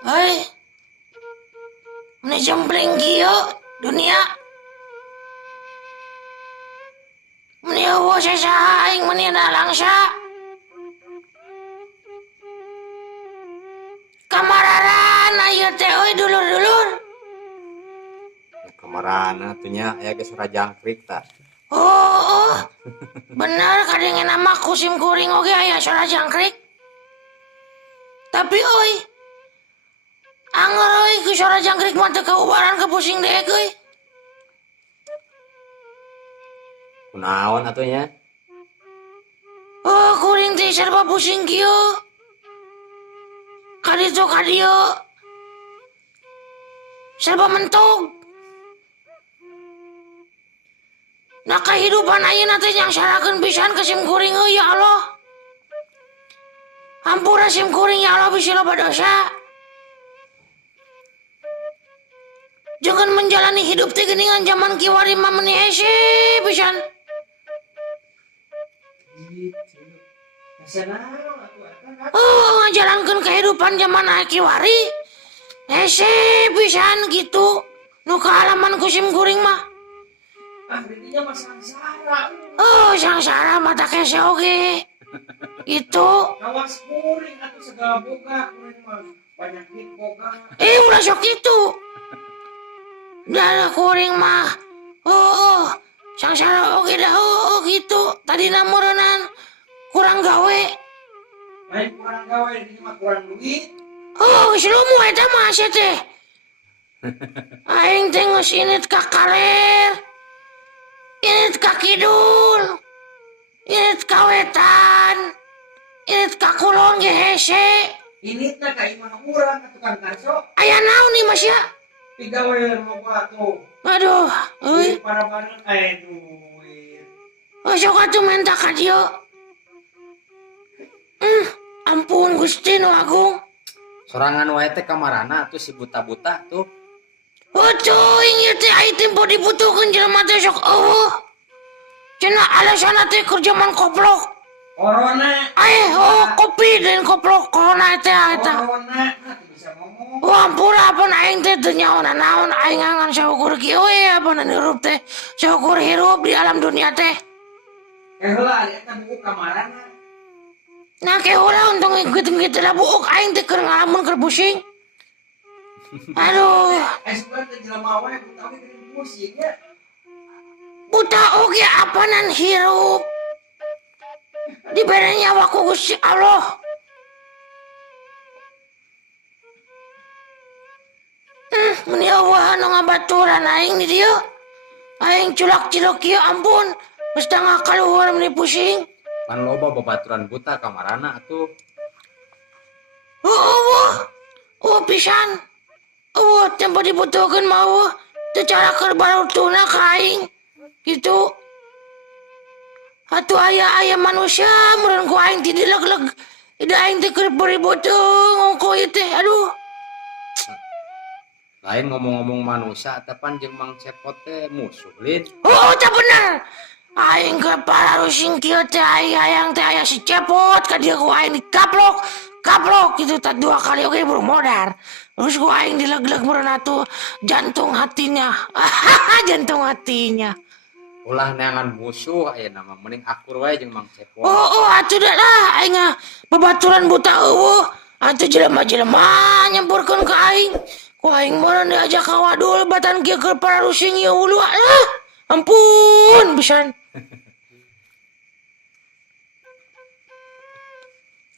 Hei, ini jembling kieu dunia. Meni eueuh sasaha aing meni dalangsa. Kamararan aya teh euy dulur-dulur. Kamarana tuhnya aya ge sora jangkrik tah. Oh, bener kadenge nama kusim kuring oge aya sora jangkrik. Tapi euy, anger euy ku sora jangkrik mah teu kaubaran ke pusing deuk euy. Kunaon atunya? Oh, kuring teh serba pusing kieu. Kaditu kadieu. Serba mentug. Nah kehidupan ayeuna teh nyangsarakeun pisan ke sim kuring euy ya Allah. Ampura sim kuring ya Allah bisi loba dosa. Jangan menjalani hidup teh geuningan zaman kiwari mah meuni hese pisan. Ngajalankeun kehidupan zaman kiwari hese pisan gitu. Nu kaalaman ku sim kuring mah. Akhirnya mah sangsara. Sangsara mata kese oge. Itu. Awas kuring atuh segala boga kuring mah penyakit boga. Ulah sok itu. Dah kuring mah. Sangsara oge dah gitu. Tadi namurenan kurang gawe. Lain kurang gawe ini mah kurang duit. Selumu eta mah asa teh. Aing teh geus init ka kaler. Init ka kidul. Init ka wetan. Init ka kulon ge hese. Ini teh ka imah urang atuh Kang Karso. Aya naon nih Mas ya? Pigawe loba tuh. Aduh, euy. Para bareng aya duit. Sok atuh menta ka dieu. Ampun Gusti Nu Agung. Sorangan wae teh kamarana tuh si buta-buta tuh. Cuy, ieu teh aya tempo dibutuhkeun jelema teh sok eueuh. Cenah alasanna teh keur zaman koplok. Corona. Kopi dan koplok corona teh eta. Corona bisa ngomong. Ampura apun aing teh teu nyaona naon aing ngan saukur kieu we apun hirup teh. Saukur hirup di alam dunia teh. Heula eta buku kamarana. Nah heula untung gitu da buuk aing teh keur ngalamun keur pusing. Aduh. Sebenarnya teh jelema wae buta oge geuning pusing ya. Buta oge apanan hirup. Diberi nyawa ku Gusti Allah. Meni eueuh anu ngabaturan aing di dieu. Aing culak-cilok kieu ampun. Geus tengah kaluhur meni pusing. Kan loba babaturan buta kamarana atuh. Pisan. Tempo dibutuhkeun mah teu cara keur barutuna ka aing. Gitu. Atuh aya manusia meureun ku aing ti dileg-leg. Ida aing teh keur beributeung ku ieu teh. Aduh. Lain ngomong-ngomong manusia tepan jeung Mang Cepot teh musuh lin. Teh bener. Aing ke pararusing kieu teh hayang teh aya si Cepot ka dieu ku aing dikaplok. Kaplok gitu tak 2 kali oge baru modar. Terus ku aing dileg-leg meureun atuh jantung hatinya. Jantung hatinya. Ulah neangan musuh aya nama mending akur wae jeung Mang Cepot. Atuh da lah aing babaturan buta eueuh. Atuh jelema-jelema nyempurkeun ka aing. Ku aing meureun diajak ka wadul batan kieu keur pararusing ieu hulu. Ampun pisan.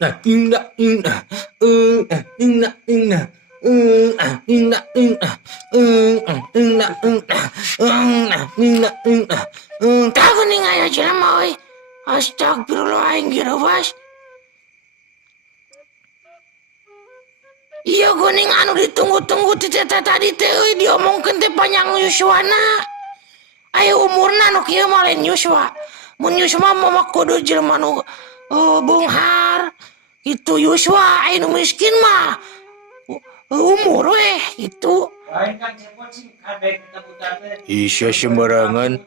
Tahu nih aya jelema euy. Astagfirullah aing girewas. Iya geuning anu ditunggu-tunggu ti teh tadi teh euy diomongkeun teh panjang Yuswana. Aya umurna nu kieu mah lain Yuswa. Mun Yuswa mah kudu jelema nu bunghar. Itu Yuswa aya nu miskin mah umur we gitu. Lain kan Cepot sih kadek kita buta teh. Isya sembarangan.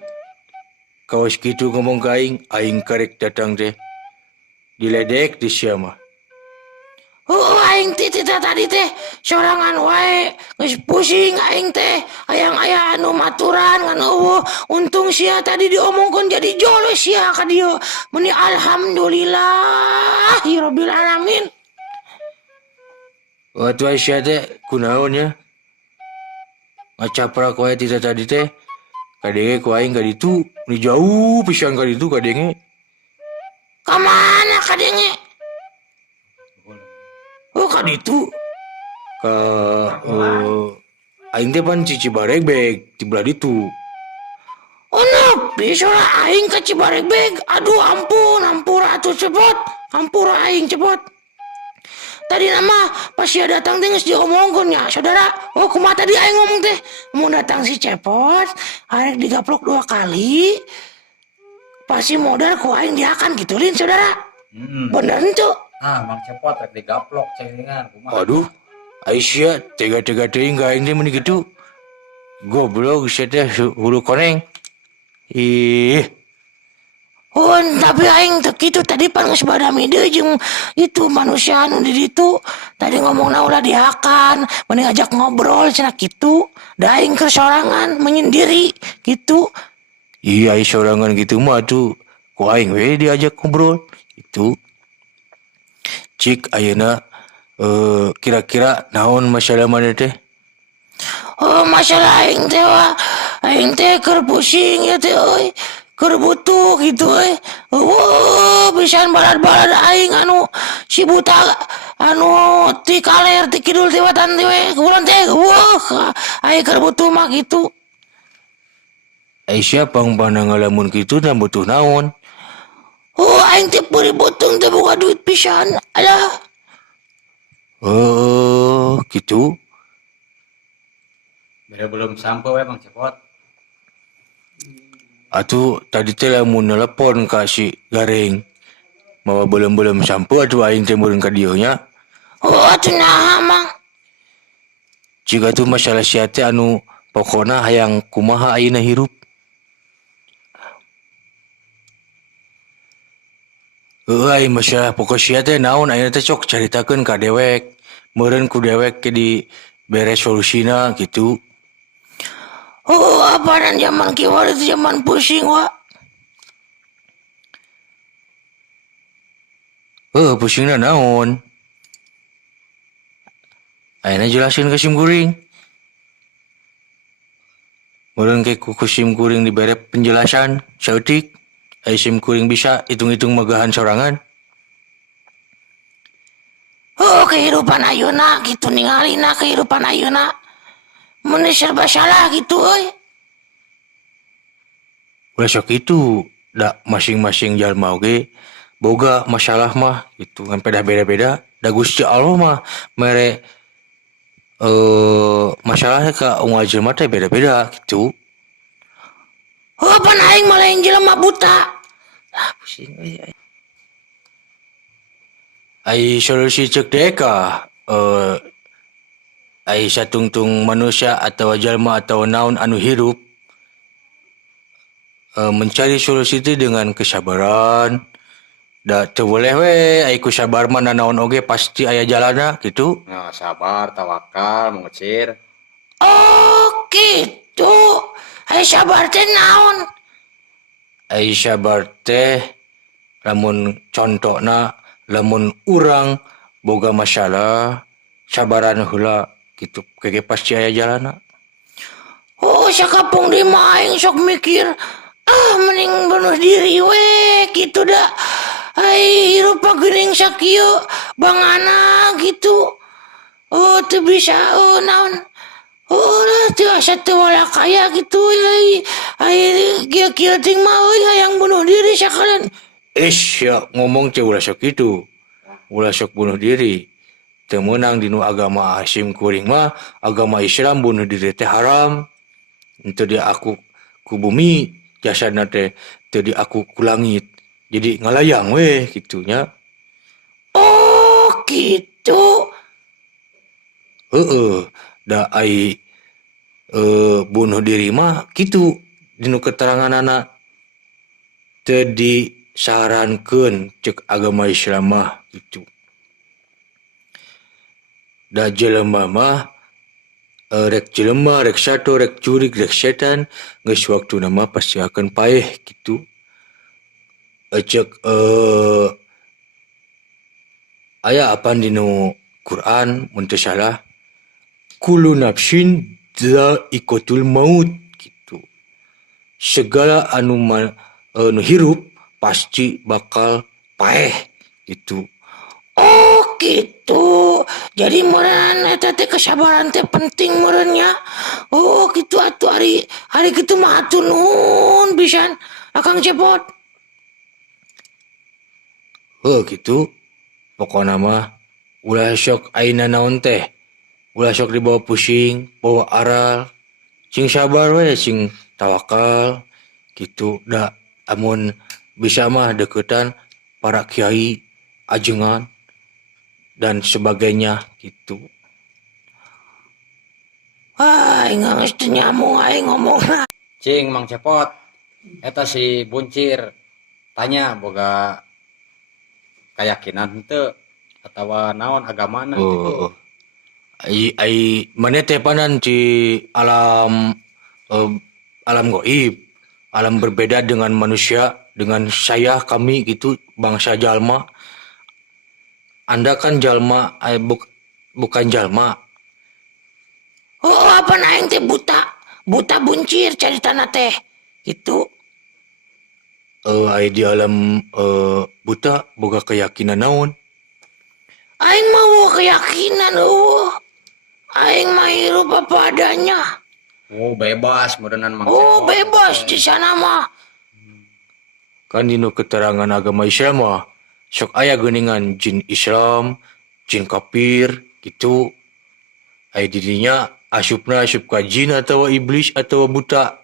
Kawas kitu ngomong ka aing karek datang teh. Diledek di sia mah. Aing teh tadi teh sorangan wae geus pusing aing teh hayang aya anu maturan ngan eueuh untung sia tadi diomongkeun jadi jolo sia ka dieu meni alhamdulillah rabbil alamin. Waktu Aisyah teh kunaon ya? Ngacaprak wae tita tadi teh. Kadenge ku aing ka ditu, ni jauh pisan ka ditu kadenge. Ka mana kadenge? Oh ka ditu. Ka aing teh pan cici baregbeg di belah ditu. Nepi soalnya aing ke Cibaregbeg. Aduh ampun, hampura atuh cepot. Hampura aing cepot. Tadi nama pas dia datang teh geus diomongkeun nya, saudara. Kumaha tadi aing ngomong teh? Mau datang si Cepot, arek digaplok 2 kali. Pasti modal ku aing diakan gitu lin, saudara. Bener henteu? Mang Cepot rek digaplok cengengan kumaha. Aduh, Aisyah tega-tega teuing ka aing teh meni kitu. Goblok sia teh hulu koneng. Ih, Tapi aing teu kitu tadi pan geus badami deui jeung itu manusia anu di ditu. Tadi ngomongna ulah diakan, mending ajak ngobrol cenah kitu. Da aing keur sorangan menyendiri gitu. iya sorangan gitu mah tuh. Ku aing we diajak ngobrol itu. Cik ayeuna kira-kira naon masalah mana teh? Masalah aing teh keur pusing ya teh euy. Keur butuh gitu euy. Pisan balad-balad aing anu si buta anu ti kaler ti kidul ti wetan ti we kuburan teh. Aing keur butuh mah gitu. Aisyah pang-pandang ngalamun kitu dan butuh naon? Aing teh peuri butuh teh boga duit pisan. Alah. Gitu. Beda belum sampai we Mang Cepot. Atuh tadi teh lamun nelpon ka si Gareng. Mawa belum sampai atuh aing teh meureun ka dieu nya. Atuh naha mang. Jika tuh masalah sia teh anu pokona hayang kumaha ayeuna hirup. Ai masalah pokok sia teh naon ayeuna teh cok caritakeun ka dewek. Meureun ku dewek ke di beres solusina gitu. Apaan zaman kieu itu zaman pusing wa. Pusingna naon? Ayeuna jelasin ke sim kuring. Meureun ke ku sim kuring dibere penjelasan saeutik. Ai sim kuring bisa hitung-hitung magahan sorangan. Kehidupan ayeuna gitu ningalina kehidupan ayeuna. Mun serba salah gitu euy. Ulah sok itu, da masing-masing jalma oge boga masalah mah gitu ngan peda beda-beda. Da Gusti Allah mah mere masalahnya ka unggal jelema teh beda-beda gitu. Pan aing mah lain jelema buta. Pusing euy. Ai solusi ceuk deka ai satungtung manusia atau jalma atau naon anu hirup mencari solusi itu dengan kesabaran. Da teu boleh we ai ku sabar mah nanaon oge pasti aya jalanna gitu. Nah, sabar, tawakal, mengecir. Gitu. Ai sabar teh naon? Ai sabar teh lamun contona lamun urang boga masalah sabaran heula gitu kege pasti aya jalanna. Sakapung di mah aing sok mikir mending bunuh diri we gitu dah. Ai hirup geuning sakieu bangana gitu. Teu bisa naon. Teu asa teu wala kaya gitu ai kieu-kieu ting mah euy hayang bunuh diri sakalian. Ya ngomong teh ulah sok kitu. Ulah sok bunuh diri. Teu meunang dinu agama Hasyim kuring mah agama Islam bunuh diri teh haram. Teu dia aku ku bumi jasadna teh teu dia aku ku langit. Jadi ngalayang we kitunya. Gitu. Da ai bunuh diri mah kitu dinu keteranganana teu disarankeun ceuk agama Islam mah gitu. Da jelema mah rek jelema, rek sato, rek curig, rek setan, geus waktu nama pasti akan paeh gitu. Cek aya apa dinu Quran mun teu salah, kullu nafsin dha'iqatul maut gitu. Segala anu hirup pasti bakal paeh gitu. Oh gitu. Jadi meureun eta teh kesabaran teh penting meureunnya. Oh gitu atuh hari kitu mah atuh nuhun pisan Akang Cepot. Gitu. Pokona mah ulah sok aina naon teh. Ulah sok dibawa pusing, bawa aral. Sing sabar we, sing tawakal gitu. Da amun bisa mah deketan para kiai, ajengan dan sebagainya gitu. Wah, ingat mesti nyamuk aing ngomongna. Cing Mang Cepot, eta si Buncir tanya boga keyakinan henteu atawa naon agamana gitu. Ai mana teh panan ci alam alam goib, alam berbeda dengan manusia, dengan saya kami gitu bangsa jalma. Anda kan jalma, bukan jalma. Oh, apa aing teh buta buncir caritana teh. Gitu. Ai di alam buta boga keyakinan naon? Aing mau keyakinan aing mah hirup apa adanya. Oh, bebas meureunnan Mang Oh, Cepot. bebas di sana mah. Kan dinu keterangan agama Islam mah sok aya geuningan jin Islam, jin kafir gitu. Ai dirinya asupna asup ka jin atau iblis atau buta.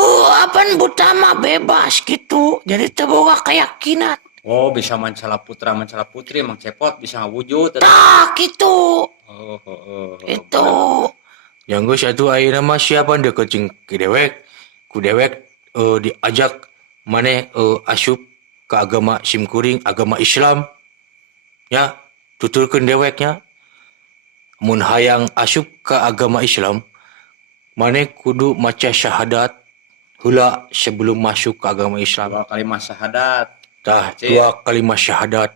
Oh, apaan buta mah bebas gitu. Jadi teu boga keyakinan. Oh, bisa mancala putra mancala putri Mang Cepot bisa ngawujud. Tah gitu. Itu. Yang geus atuh ayeuna mah siapa deket jeung ku dewek diajak maneh asup ke agama simkuring, agama Islam. Ya, tuturkeun deweknya. Mun hayang asup ke agama Islam, maneh kudu maca syahadat heula sebelum masuk ke agama Islam. Dua kalimat syahadat. Tah, 2 kalimat syahadat.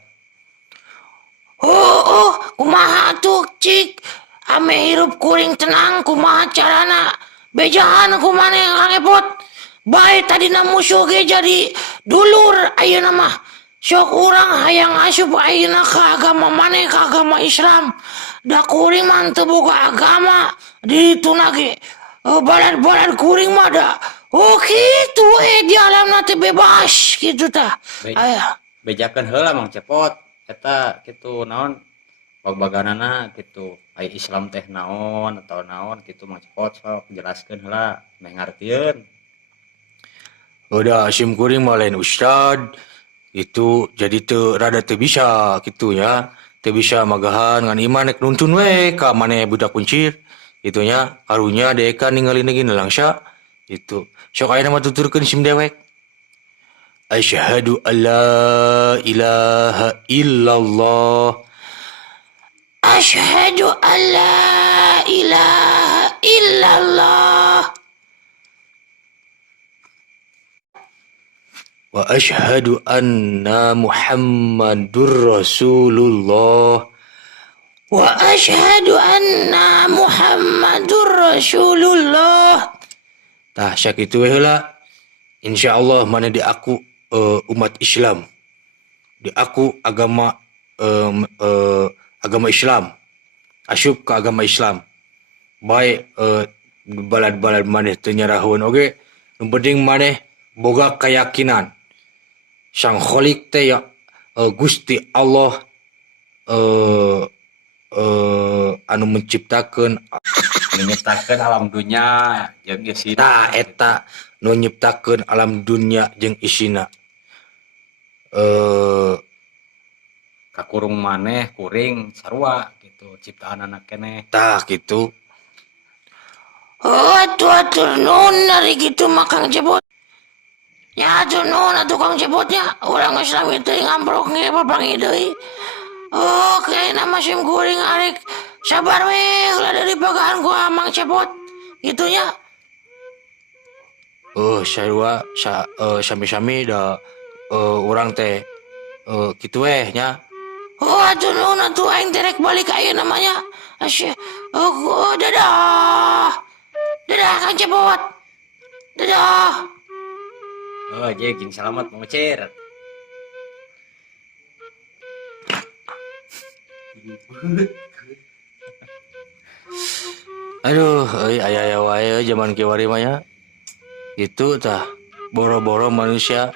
Kumaha tuh cik. Ame hirup kuring tenang kumaha carana. Bejaan kumaneh Kang Epot. Bae tadina musuh ge jadi dulur ayeuna mah. Sok urang hayang asup ayeuna ka agama maneh ka agama Islam. Da kuring mah teu boga agama dituna ge balad-balad kuring mah da. Oh gitu di alamna teh bebas gitu tah. Aya. Bejakeun heula Mang Cepot. Eta kitu naon baganana gitu. Ai Islam teh naon atau naon gitu Mang Cepot sok jelaskeun heula meh ngartieun. Udah simkuring mah lain ustad itu jadi rada teu bisa gitu ya. Teu bisa magahan ngan iman nek nuntun we ka maneh budak kuncir gitu nya. Karunya deka ningali negina langsa gitu. Sok ayeuna mah tuturkeun sim dewek. Asyhadu alla ilaha illallah. Asyhadu alla ilaha illallah. Wa asyhadu anna Muhammadur Rasulullah. Wa asyhadu anna Muhammadur Rasulullah. Tah sakitu we heula. Insyaallah mana di aku umat Islam. Di aku agama agama Islam. Asup ke agama Islam. Baik balad-balad maneh teu nyarahun oge. Nu penting maneh boga keyakinan. Sang Khalik teh ya Gusti Allah anu menciptakeun alam dunia jeung isina. Tah eta nu nyiptakeun alam dunia jeung isina. Kakurung maneh kuring sarua gitu ciptaan anak keneh. Tah gitu. Atur nun dari gitu mah Kang Cepot. Ya atur nun atuh Kang Cepotnya. Urang Islam itu ngambrok ge papangi deui. Oh, kayak nama sim kuring arek sabar weh ulah dari pagahan gua Mang Cepot. Gitunya. Sarua sami-sami da urang teh kitu weh nya. Oh, atuh nuhun atuh aing terek balik aya namanya. Dadah. Dadah Kang Cepot. Dadah. Oh, jeung selamat mengecir. Aduh, aya wae zaman kiwari mah nya. Itu tah boro-boro manusia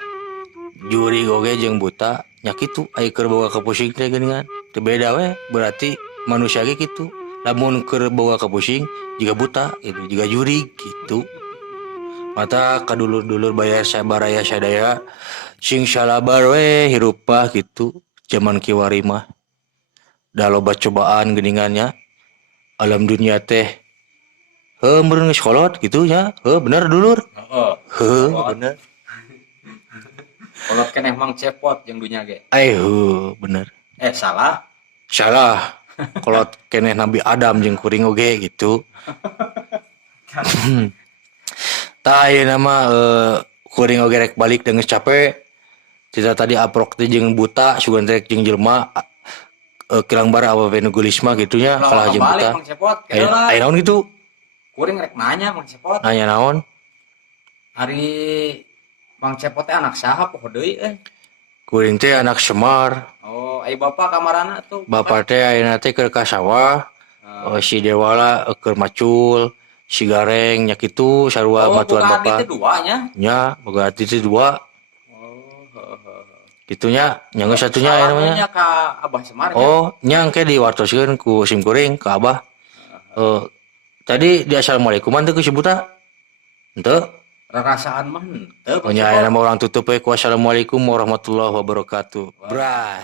juri oge jeung buta nya kitu aya keur boga kapusing teh geuningan. Teu beda we berarti manusia ge kitu. Lamun keur boga kapusing juga buta itu juga juri gitu. Mata kadulur-dulur bayar sabaraya sadaya sing salabar we hirup mah gitu. Zaman kiwari mah da loba cobaan geuningannya. Alam dunia teh meureun geus kolot gitu nya. Bener dulur. Heeh. Bener. Kolot keneh Mang Cepot jeung dunya ge. Bener. Salah. Salah. Kolot keneh Nabi Adam jeung kuring oge gitu. Tah ieu nama kuring oge rek balik dengan capek. Kita tadi aprok teh jeung buta sugan rek jeung jelema kilang bara apa we nugulis mah gitu nya kalah jeung buta. Mang Cepot. Aya naon gitu? Kuring rek nanya Mang Cepot. Nanya naon? Hari Mang Cepot teh anak saha poho deui Kuring teh anak Semar. Oh, ai bapak kamarana tuh. Bapak teh ayeuna teh keur ka sawah. Si Dewala keur macul, si Gareng nya kitu sarua batuan bapak. bapak. Itu duanya. Nya, boga hati teh dua. Gitunya, nya geus satunya aya namanya. Salahnya ka Abah Semar. Nya engke diwartoskeun ku sim kuring ke Abah. Tadi di assalamualaikuman teh ku si buta. Henteu. Rarasaan mah henteu. Nya aya nama orang tutup we ku assalamualaikum warahmatullahi wabarakatuh. Bray.